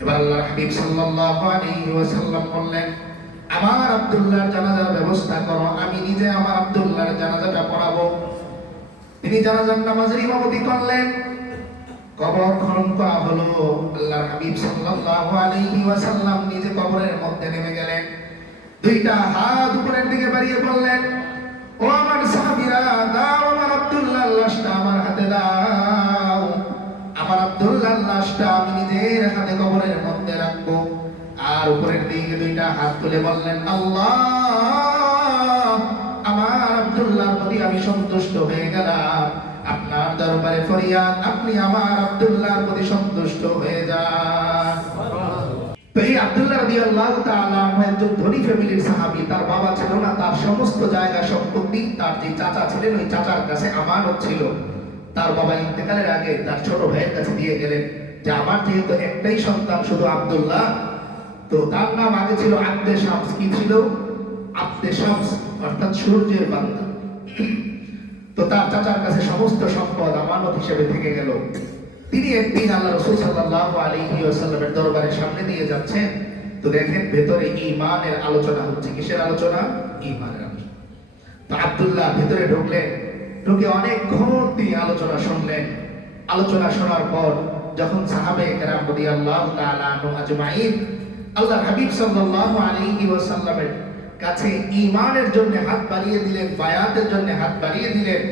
এবার আল্লাহর হাবিব সাল্লাল্লাহু আলাইহি ওয়াসাল্লাম বললেন, আমার আব্দুল্লাহর জানাজার ব্যবস্থা করো, আমি নিজে আমার আব্দুল্লাহর জানাজাটা পড়াবো। তিনি জানাজার নামাজের ইমামতি করলেন। কবর খনন করা হলো। আল্লাহর হাবিব সাল্লাল্লাহু আলাইহি ওয়াসাল্লাম নিজে কবরের মধ্যে নেমে গেলেন। দুইটা হাত উপরের দিকে বাড়িয়ে বললেন, ও আমার সাহাবীরা, দাও আমার আব্দুল্লাহর লাশটা আমার হাতে দাও। আমার আব্দুল্লাহর লাশটা আমি নিজের হাতে কবরের মধ্যে রাখবো। আর উপরের দিকে দুইটা হাত তুলে বললেন, আল্লাহ, আমার আব্দুল্লাহর প্রতি আমি সন্তুষ্ট হয়ে গেলাম। আপনার দরবারে ফরিয়াদ, আপনি আমার আব্দুল্লাহর প্রতি সন্তুষ্ট হয়ে যান। তো এই আব্দুল্লাহ রাদিয়াল্লাহু তাআলা একজন ধনী ফ্যামিলির সাহাবী। তার বাবা ছিল না, তার সমস্ত জায়গা সম্পত্তি তার যে চাচা ছিলেন ওই চাচার কাছে আমানত ছিল। তার বাবা ইন্তেকালের আগে তার ছোট ভাইয়ের কাছে দিয়ে গেলেন যে আমার যেহেতু একটাই সন্তান শুধু আব্দুল্লাহ, তো তার নাম আগে ছিল আব্দে শামস। কি ছিল? আব্দে শামস, অর্থাৎ সূর্যের বান্দা। তো তার চাচার কাছে সমস্ত সম্পদ আমানত হিসেবে থেকে গেল। তিনি একদিন আল্লাহ রাসূল সাল্লাল্লাহু আলাইহি ওয়াসাল্লামের দরবারের সামনে দিয়ে যাচ্ছেন। তো দেখেন ভেতরে ঈমানের আলোচনা হচ্ছে। কিসের আলোচনা? ঈমানের আলোচনা। তো আব্দুল্লাহ ভেতরে ঢুকলেন। ঢুকে অনেকক্ষণ তিনি আলোচনা শুনলেন। আলোচনা শোনার পর যখন সাহাবায়ে কেরাম রাদিয়াল্লাহু তাআলা আনহুম আজমাইন আল্লাহর হাবিব সাল্লাল্লাহু আলাইহি ওয়াসাল্লামের কাছে ঈমানের জন্য হাত বাড়িয়ে দিলেন, বায়াতের জন্য হাত বাড়িয়ে দিলেন,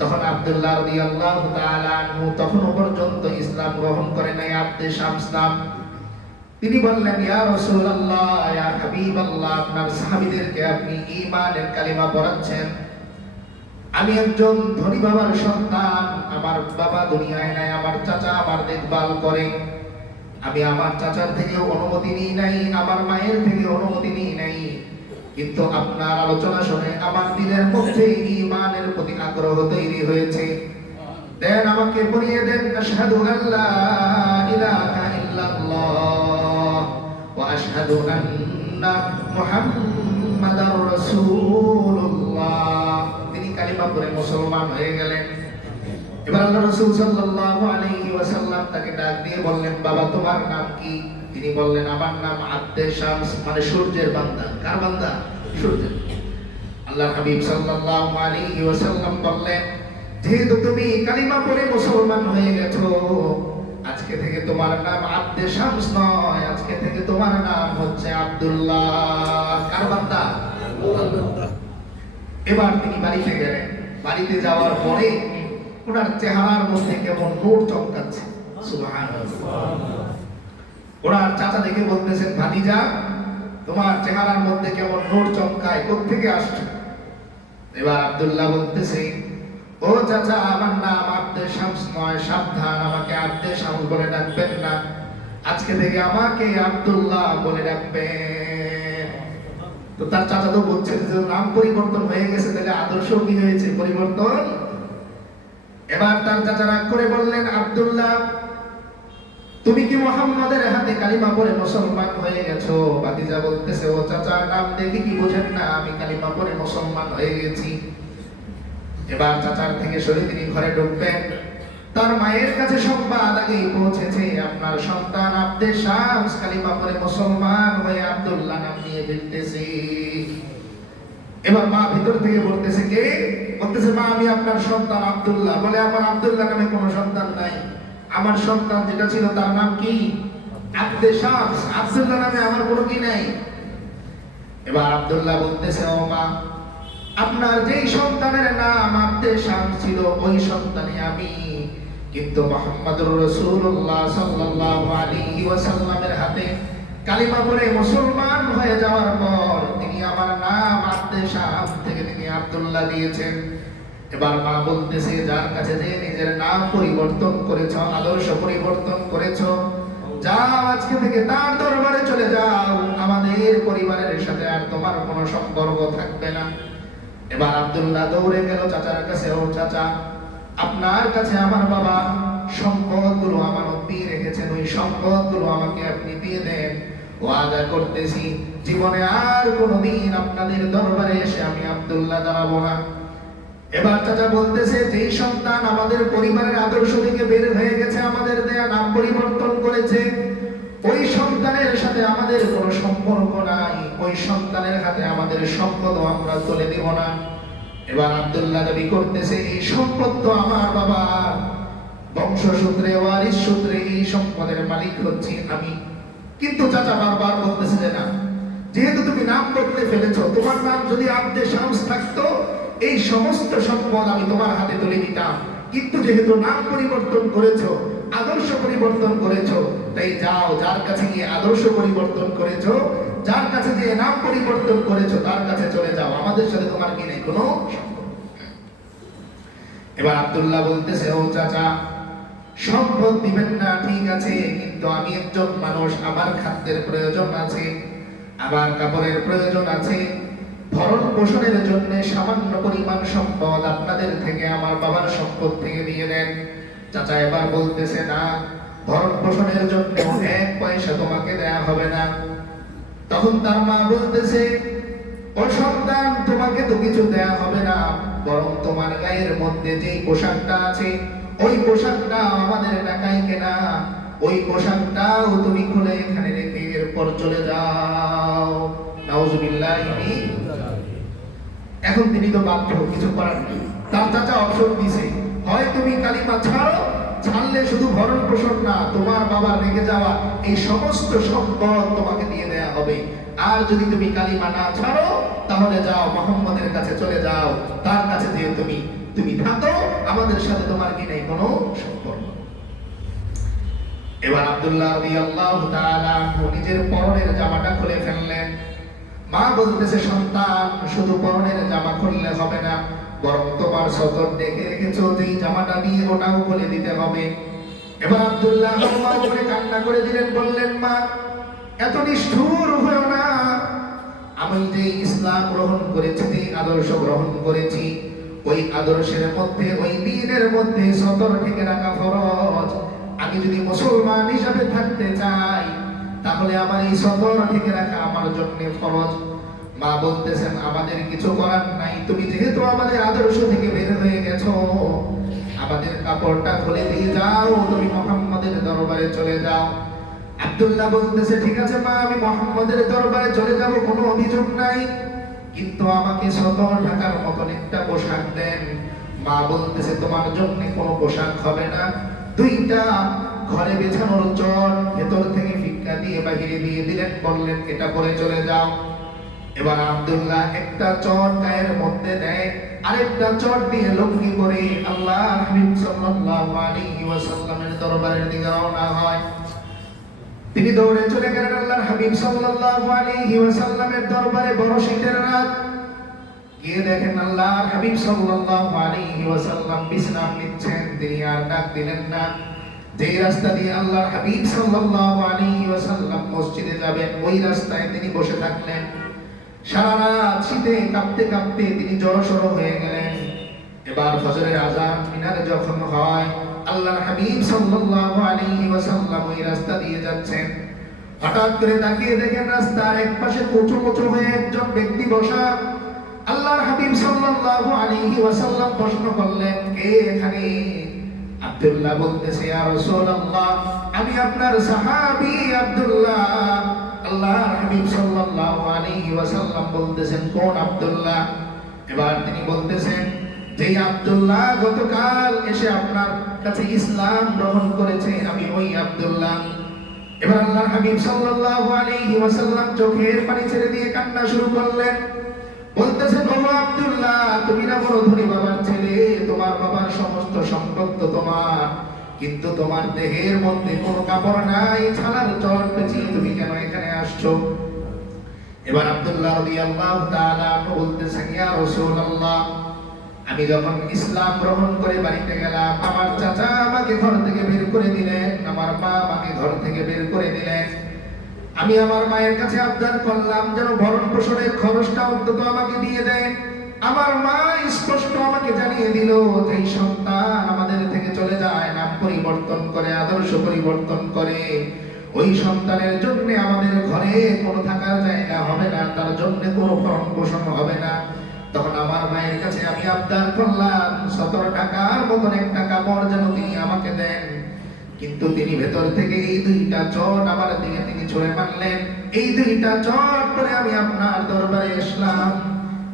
তখন আব্দুল্লাহ রাদিয়াল্লাহু তাআলা আনহু তখনও পর্যন্ত ইসলাম গ্রহণ করে নাই। আব্দে শামস নাম। তিনি বললেন, ইয়া রাসূলুল্লাহ, ইয়া হাবিবাল্লাহ, আপনার সাহাবীদেরকে আপনি ঈমানের কালিমা পড়াচ্ছেন। আমি একজন ধনী বাবার সন্তান, আমার বাবা দুনিয়ায় নাই, আমার চাচা আমার দেখভাল করে। আমি আমার চাচার থেকে অনুমতি নিই নাই, আমার মায়ের থেকে অনুমতি নিই নাই, কিন্তু আপনার আলোচনা শুনে আমার দিলের মধ্যে ঈমানের প্রতি আগ্রহ তৈরি হয়েছে। দেন আমাকে পড়িয়ে দেন, আশহাদু আল্লা ইলাহা ইল্লাল্লাহ ওয়া আশহাদু আন্না মুহাম্মাদার রাসূলুল্লাহ। তিনি কালিমা পড়ে মুসলমান হয়ে গেলেন। এবার আল্লাহ রাসূল সাল্লাল্লাহু আলাইহি ওয়াসাল্লাম তাকে ডাক দিয়ে বললেন, বাবা তোমার নাম কি? তিনি বললেন, আমার নাম আব্দে শামস, মানে সূর্যের বান্দা। কার বান্দা? সূর্যের। আল্লাহর হাবিব সাল্লাল্লাহু আলাইহি ওয়াসাল্লাম বললেন, যেহেতু তুমি কালিমা পড়ে মুসলমান হয়ে গেছো, আজকে থেকে তোমার নাম আব্দে শামস নয়, আজকে থেকে তোমার নাম হচ্ছে আব্দুল্লাহ। কার বান্দা? আল্লাহ। এবার তিনি বাড়িতে গেলেন। বাড়িতে যাওয়ার পরে ওনার চেহারার মধ্যে কেমন নূর চমকাচ্ছে। সুবহানাল্লাহ। ওনার চাচা দেখে বলতেছেন, ভাতিজা, তোমার চেহারার মধ্যে কেমন নূর চমকায়, কোত্থেকে আসছে? এবার আব্দুল্লাহ বলতেছে, ও চাচা, আমার নাম আব্দে শামস নয়, সাবধান, আমাকে আব্দে শামস বলে ডাকবেন না, আজকে থেকে আমাকে আব্দুল্লাহ বলে ডাকবেন। তো তার চাচা তো বলছেন যে নাম পরিবর্তন হয়ে গেছে, তাহলে আদর্শ কি হয়েছে? পরিবর্তন। এবার তার চাচা রাগ করে বললেন, আব্দুল্লাহ, তুমি কি মুহাম্মাদের হাতে কালিমা পড়ে মুসলমান হয়ে গেছো? ভাতিজা বলতেছে, ও চাচা, নাম দেখে কি বোঝেন না আমি কালিমা পড়ে মুসলমান হয়ে গেছি। এবার চাচার থেকে সরে তিনি ঘরে ঢুকবেন। তার মায়ের কাছে সংবাদ আগেই পৌঁছেছে, আপনার সন্তান আব্দে শামস কালিমা পড়ে মুসলমান হয়ে আব্দুল্লাহ নাম নিয়ে ফেলতেছে। এবার মা ভিতর থেকে বলতেছে, কে? বলতেছে, মা, আমি আপনার সন্তান আব্দুল্লাহ। বলে, আমার আব্দুল্লাহ নামে কোনো সন্তান নাই, আমার সন্তান যেটা ছিল তার নাম কি? আব্দে শামস। আব্দুল্লাহ নামে আমার কোনো কি নাই। এবার আব্দুল্লাহ বলতেছে, ও মা, আপনার যেই সন্তানের নাম আব্দে শামস ছিল ওই সন্তানই আমি, কিন্তু মুহাম্মদুর রাসূলুল্লাহ সাল্লাল্লাহু আলাইহি ওয়াসাল্লামের হাতে কালিমা পড়ে মুসলমান হয়ে যাওয়ার পর তিনি আমার নাম আব্দে শামস থেকে তিনি আব্দুল্লাহ দিয়েছেন। এবার মা বলতেছে, যার কাছে যে নিজের নাম পরিবর্তন করেছ, আদর্শ পরিবর্তন করেছ, যাও আজকে থেকে তার দরবারে চলে যাও, আমাদের পরিবারের সাথে আর তোমার কোনো সম্পর্ক থাকবে না। এবার আব্দুল্লাহ দৌড়ে গেল চাচার কাছে, ও চাচা, আপনার কাছে আমার বাবা সম্পদগুলো আমানত দিয়ে রেখেছেন, ওই সম্পদগুলো আমাকে আপনি দিয়ে দেন। ওয়াদা করতেছি জীবনে আর কোনোদিন আপনাদের দরবারে এসে আমি আব্দুল্লাহ দাঁড়াবো না। এবার চাচা বলতেছে, যেই সন্তান আমাদের পরিবারের আদর্শ থেকে বের হয়ে গেছে, আমাদের দেয়া নাম পরিবর্তন করেছে, ওই সন্তানের সাথে আমাদের কোনো সম্পর্ক নাই, ওই সন্তানের হাতে আমাদের সম্পদ আমরা তুলে দিব না। এবার আব্দুল্লাহ দাবি করতেছে এই সম্পদ তো আমার বাবা, বংশসূত্রে ওয়ারিস সূত্রে এই সম্পদের মালিক হচ্ছি আমি। কিন্তু চাচা বারবার বলতেছে যে না, যেহেতু তুমি নাম বদলে ফেলেছো, তোমার নাম যদি আব্দে শামস থাকতো এই সমস্ত সম্পদ আমি তোমার হাতে তুলে দিতাম, কিন্তু যেহেতু নাম পরিবর্তন করেছো, আদর্শ পরিবর্তন করেছো, তাই যাও, যার কাছে গিয়ে আদর্শ পরিবর্তন করেছো, যার কাছে যে নাম পরিবর্তন করেছো তার কাছে চলে যাও, আমাদের সাথে তোমার কি নেই কোনো সম্পর্ক। এবার আব্দুল্লাহ বলতেছে ও চাচা, সম্পদ দিবেন না ঠিক আছে, কিন্তু আমি একজন মানুষ, আমার খাদ্যের প্রয়োজন আছে, আমার কাপড়ের প্রয়োজন আছে, ভরণ পোষণের জন্য সামান্য পরিমাণ সম্পদ আপনাদের থেকে আমার বাবার সম্পদ থেকে দিয়ে দেন। চাচা এবার বলতেছে না, ভরণ পোষণের জন্য 1 পয়সা তোমাকে দেয়া হবে না। তখন তার মা বলতেছে ও সন্তান, তোমাকে তো কিছু দেয়া হবে না, বরং তোমার গায়ের মধ্যে যেই পোশাকটা আছে ওই পোশাকটা আমাদের টাকায় কেনা, ওই পোশাকটাও তুমি খুলে এখানে রেখে এরপর চলে যাও। নাউজুবিল্লাহ। এখন তিনি তো বাধ্য, কিছু করার নেই। তার চাচা অপশন দিছে, হয় তুমি কালিমা ছাড়ো, ছাড়লে শুধু ভরণ পোষণ না, তোমার বাবার রেখে যাওয়া এই সমস্ত সম্পদ তোমাকে দিয়ে দেয়া হবে, আর যদি তুমি কালিমা না ছাড়ো তাহলে যাও মুহাম্মদের কাছে চলে যাও, তার কাছে যে তুমি থাকো, আমাদের সাথে তোমার কি নেই কোনো সম্পর্ক। এবার আব্দুল্লাহ রাদিয়াল্লাহু তাআলা নিজের পরনের জামাটা খুলে ফেললেন। মা বলতেছে সন্তান, শুধু পরনের জামা খুললে হবে না, বরং তোমার সতর দেখে রেখেছো যেই জামাটা দিয়ে ওটাও খুলে দিতে হবে। এবার আব্দুল্লাহ আল্লাহ করে কান্না করে দিলেন, বললেন মা এত নিষ্ঠুর হয়েও না, আমি যে ইসলাম গ্রহণ করেছি, যে আদর্শ গ্রহণ করেছি, ওই আদর্শের মধ্যে, ওই দ্বীনের মধ্যে সতর থেকে রাখা ফরজ। আমি যদি মুসলমান হিসাবে থাকতে চাই তাহলে আমার এই সতর থেকে রাখা আমার জন্য ফরজ। মা বলতেছেন আমাদের কিছু করার নাই, তুমি যেহেতু আমাদের আদর্শ থেকে বের হয়ে গেছো, আমাদের কাপড়টা খুলে দিয়ে যাও, তুমি মুহাম্মদের দরবারে চলে যাও। আব্দুল্লাহ বলতেছে ঠিক আছে মা, আমি মুহাম্মদের দরবারে চলে যাব, কোনো অভিযোগ নাই, কিন্তু আমাকে সতর ঢাকার মতন একটা পোশাক দেন। মা বলতেছে তোমার জন্য কোনো পোশাক হবে না, 2টা ঘরে বেছানোর চট ভেতর থেকে ফিক্কা দিয়ে বাহিরে দিয়ে দিলেন, বললেন এটা পরে চলে যাও। এবার আব্দুল্লাহ একটা চট গায়ের মধ্যে দেয়, আরেকটা চট দিয়ে লুঙ্গি পরে আল্লাহর হাবিব সাল্লাল্লাহু আলাইহি ওয়াসাল্লামের দরবারের দিকে রওনা হয়। তিনি দৌড়ে চলে গেলেন আল্লাহর হাবিব সাল্লাল্লাহু আলাইহি ওয়াসাল্লামের দরবারে। বড় শীতের রাত, গিয়ে দেখেন আল্লাহর হাবিব সাল্লাল্লাহু আলাইহি ওয়াসাল্লাম বিশ্রাম নিচ্ছেন। তিনি আর ডাক দিলেন না। যেই রাস্তা দিয়ে আল্লাহর হাবিব সাল্লাল্লাহু আলাইহি ওয়াসাল্লাম মসজিদে যাবেন, ওই রাস্তায় তিনি বসে থাকলেন। সারা রাত শীতে কাঁপতে কাঁপতে তিনি জড়সড় হয়ে গেলেন। এবার ফজরের আযান মিনারে যখন হয়, আল্লাহর হাবিব সাল্লাল্লাহু আলাইহি ওয়াসাল্লাম ওই রাস্তা দিয়ে যাচ্ছেন। হঠাৎ করে তাকিয়ে দেখেন রাস্তার এক পাশে কুচু কুচু হয়ে একজন ব্যক্তি বসা। আল্লাহর হাবিব সাল্লাল্লাহু আলাইহি ওয়াসাল্লাম প্রশ্ন করলেন, কে এখানে? আব্দুল্লাহ বলতেছে, ইয়া রাসূলুল্লাহ, আমি আপনার সাহাবী আব্দুল্লাহ। আল্লাহর হাবিব সাল্লাল্লাহু আলাইহি ওয়াসাল্লাম বলতেছেন, কোন আব্দুল্লাহ? এবার তিনি বলতেছেন, যেই আব্দুল্লাহ গতকাল এসে আপনার কাছে ইসলাম গ্রহণ করেছে, আমি ওই আব্দুল্লাহ। এবার আল্লাহর হাবিব সাল্লাল্লাহু আলাইহি ওয়াসাল্লাম চোখের পানি ছেড়ে দিয়ে কান্না শুরু করলেন। বলতেছেন, ও আব্দুল্লাহ, তুমি না বড় ধনী বাবার ছেলে, তোমার বাবার সমস্ত সম্পদ তো তোমার, কিন্তু তোমার দেহের মধ্যে কোনো কাপড় নাই, ছালার চট পেঁচিয়ে তুমি কেন এখানে আসছো? এবার আব্দুল্লাহ রাদিয়াল্লাহু তাআলা বলতেছেন, ইয়া রাসূলুল্লাহ, আমি যখন ইসলাম গ্রহণ করে বাড়িতে গেলাম, আমার চাচা আমাকে ঘর থেকে বের করে দিলেন, আমার মা আমাকে ঘর থেকে বের করে দিলেন। আমি আমার মায়ের কাছে আবদার করলাম যেন ভরণ পোষণের খরচটা অন্তত আমাকে দিয়ে দেয়। আমার মা স্পষ্ট আমাকে জানিয়ে দিল, যেই সন্তান আমাদের থেকে চলে যায়, নাম পরিবর্তন করে, আদর্শ পরিবর্তন করে, ওই সন্তানের জন্য আমাদের ঘরে কোনো থাকার জায়গা হবে না, তার জন্য কোনো ভরণ পোষণ হবে না। তখন আমার মায়ের কাছে আমি আবদার করলাম 17 টাকার মতন একটা কাপড় যেন তিনি আমাকে দেন, কিন্তু তিনি ভেতর থেকে এই দুইটা চট আমার দিকে তিনি ছুঁড়ে মারলেন। এই দুইটা চট পরে আমি আপনার দরবারে আসলাম,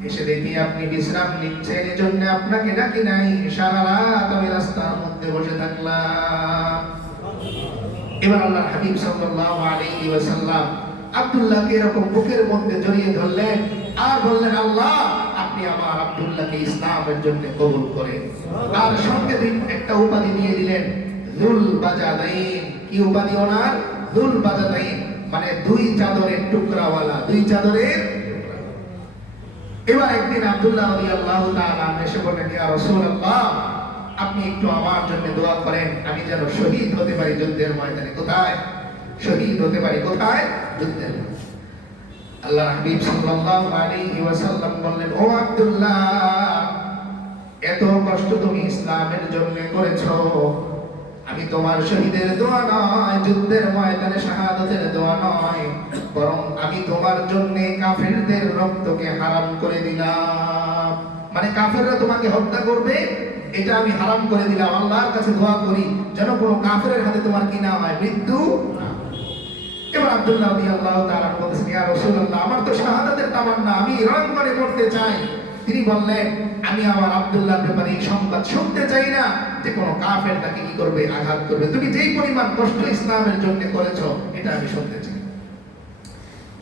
এসে দেখি আপনি বিশ্রাম নিচ্ছেন, এজন্য আপনাকে ডাকি নাই, সারা রাত আমি রাস্তার মধ্যে বসে থাকলাম। এবার আল্লাহর হাবিব সাল্লাল্লাহু আলাইহি ওয়াসাল্লাম আব্দুল্লাহকে এরকম বুকের মধ্যে জড়িয়ে ধরলেন আর বললেন, আল্লাহ আপনি আমার আব্দুল্লাহকে ইসলামের জন্য কবুল করেন। আর সঙ্গে একটা উপাধি দিয়ে দিলেন, যুল বাজাদাইন। কি উপাধি ওনার? যুল বাজাদাইন, মানে দুই চাদরের টুকরাওয়ালা, দুই চাদরের। এবার একদিন আব্দুল্লাহ রাদিয়াল্লাহু তাআলা এসে বললেন, ইয়া রাসূলুল্লাহ আপনি একটু আমার জন্য দোয়া করেন, আমি যেন শহীদ হতে পারি যুদ্ধের ময়দানে। কোথায় শহীদ হতে পারি? কোথায়? যুদ্ধের ময়দানে। আল্লাহর হাবিব সাল্লাল্লাহু আলাইহি ওয়াসাল্লাম বললেন, ও আব্দুল্লাহ এত কষ্ট তুমি ইসলামের জন্য করেছো, আমি তোমার শহীদের দোয়া নয়, যুদ্ধের ময়দানে শাহাদাতের দোয়া নয়, বরং আমি তোমার জন্য কাফেরদের রক্তকে হারাম করে দিলাম। মানে কাফেররা তোমাকে হত্যা করবে, এটা আমি হারাম করে দিলাম। আল্লাহর কাছে দোয়া করি যেন কোনো কাফেরের হাতে তোমার কি না হয়, মৃত্যু। এবার আব্দুল্লাহ রাদিয়াল্লাহু তাআলা বলতেছেন, ইয়া রাসূলুল্লাহ আমার তো শাহাদাতের তামান্না, আমি রং করে মরতে চাই। তিনি বললেন, আমি আমার আব্দুল্লাহর ব্যাপারে এই সংবাদ শুনতে চাই না যে কোনো কাফের তাকে কি করবে, আঘাত করবে। তুমি যেই পরিমাণ কষ্ট ইসলামের জন্য করেছো এটা আমি শুনতে চাই।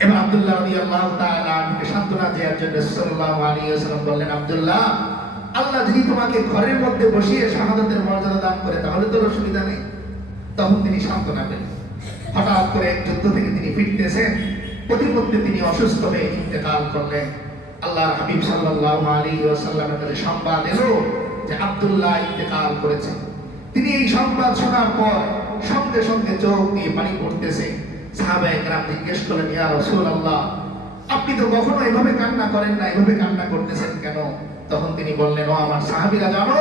এবার আব্দুল্লাহ রাদিয়াল্লাহু তাআলা আমাকে সান্ত্বনা দেওয়ার জন্য সাল্লাল্লাহু আলাইহি ওয়াসাল্লাম বললেন, আব্দুল্লাহ আল্লাহ যদি তোমাকে ঘরের মধ্যে বসিয়ে শাহাদাতের মর্যাদা দান করে তাহলে তো অসুবিধা নেই। তখন তিনি সান্ত্বনা পেলেন। হঠাৎ করে এক যুদ্ধ থেকে তিনি ফিরতেছেন, প্রতিমধ্যে তিনি অসুস্থ হয়ে ইন্তেকাল করলেন। আল্লাহর হাবিব সাল্লাল্লাহু আলাইহি ওয়াসাল্লামের কাছে সংবাদ এলো যে আব্দুল্লাহ ইন্তেকাল করেছে। তিনি এই সংবাদ শোনার পর সঙ্গে সঙ্গে চোখ দিয়ে পানি পড়তেছে। সাহাবায়ে কেরাম জিজ্ঞেস করলেন, ইয়া রাসূলুল্লাহ আপনি তো কখনো এভাবে কান্না করেন না, এভাবে কান্না করতেছেন কেন? তখন তিনি বললেন, ও আমার সাহাবীরা জানো,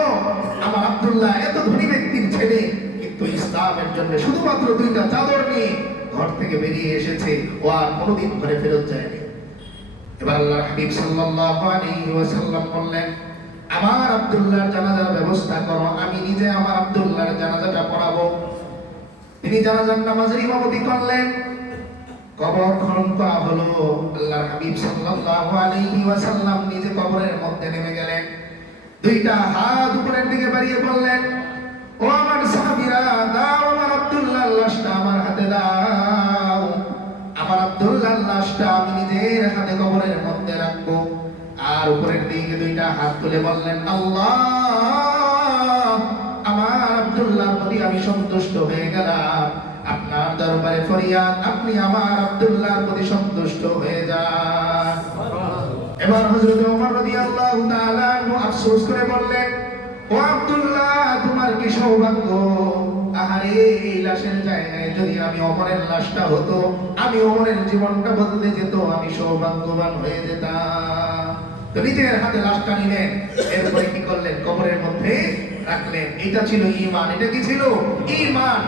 আমার আব্দুল্লাহ এত ধনী ব্যক্তির ছেলে, কিন্তু ইসলামের জন্য শুধুমাত্র দুইটা চাদর নিয়ে ঘর থেকে বেরিয়ে এসেছে, ও আর কোনোদিন ঘরে ফেরত যায়নি। এবার আল্লাহর হাবিব সাল্লাল্লাহু আলাইহি ওয়াসাল্লাম বললেন, আমার আব্দুল্লাহর জানাজার ব্যবস্থা করো, আমি নিজে আমার আব্দুল্লাহর জানাজাটা পড়াবো। তিনি জানাজার নামাজের ইমামতি করলেন। কবর খনন করা হলো। আল্লাহর হাবিব সাল্লাল্লাহু আলাইহি ওয়াসাল্লাম নিজে কবরের মধ্যে নেমে গেলেন। দুইটা হাত উপরের দিকে বাড়িয়ে বললেন, ও আমার সাহাবীরা দাও আমার আব্দুল্লাহর লাশটা আমার হাতে দাও। আমার আব্দুল্লাহর লাশটা আমি নিজের হাতে কবরের মধ্যে রাখবো। আর উপরের দিকে দুইটা হাত তুলে বললেন, আল্লাহ আমার আব্দুল্লাহর প্রতি আমি সন্তুষ্ট হয়ে গেলাম। আপনার দরবারে ফরিয়াদ, আপনি আমার আব্দুল্লাহর প্রতি সন্তুষ্ট হয়ে যান। এবার হযরত ওমর রাদিয়াল্লাহু তাআলা আনহু আফসোস করে বললেন, ও আব্দুল্লাহ তোমার কি সৌভাগ্য, আহারে এই লাশের জায়গায় যদি আমি ওমরের লাশটা হতো, আমি ওমরের জীবনটা বদলে যেত, আমি সৌভাগ্যবান হয়ে যেতাম। তো নিজের হাতে লাশটা নিলেন, এরপরে কি করলেন, কবরের মধ্যে রাখলেন। এটা ছিল ঈমান। এটা কি ছিল? ঈমান।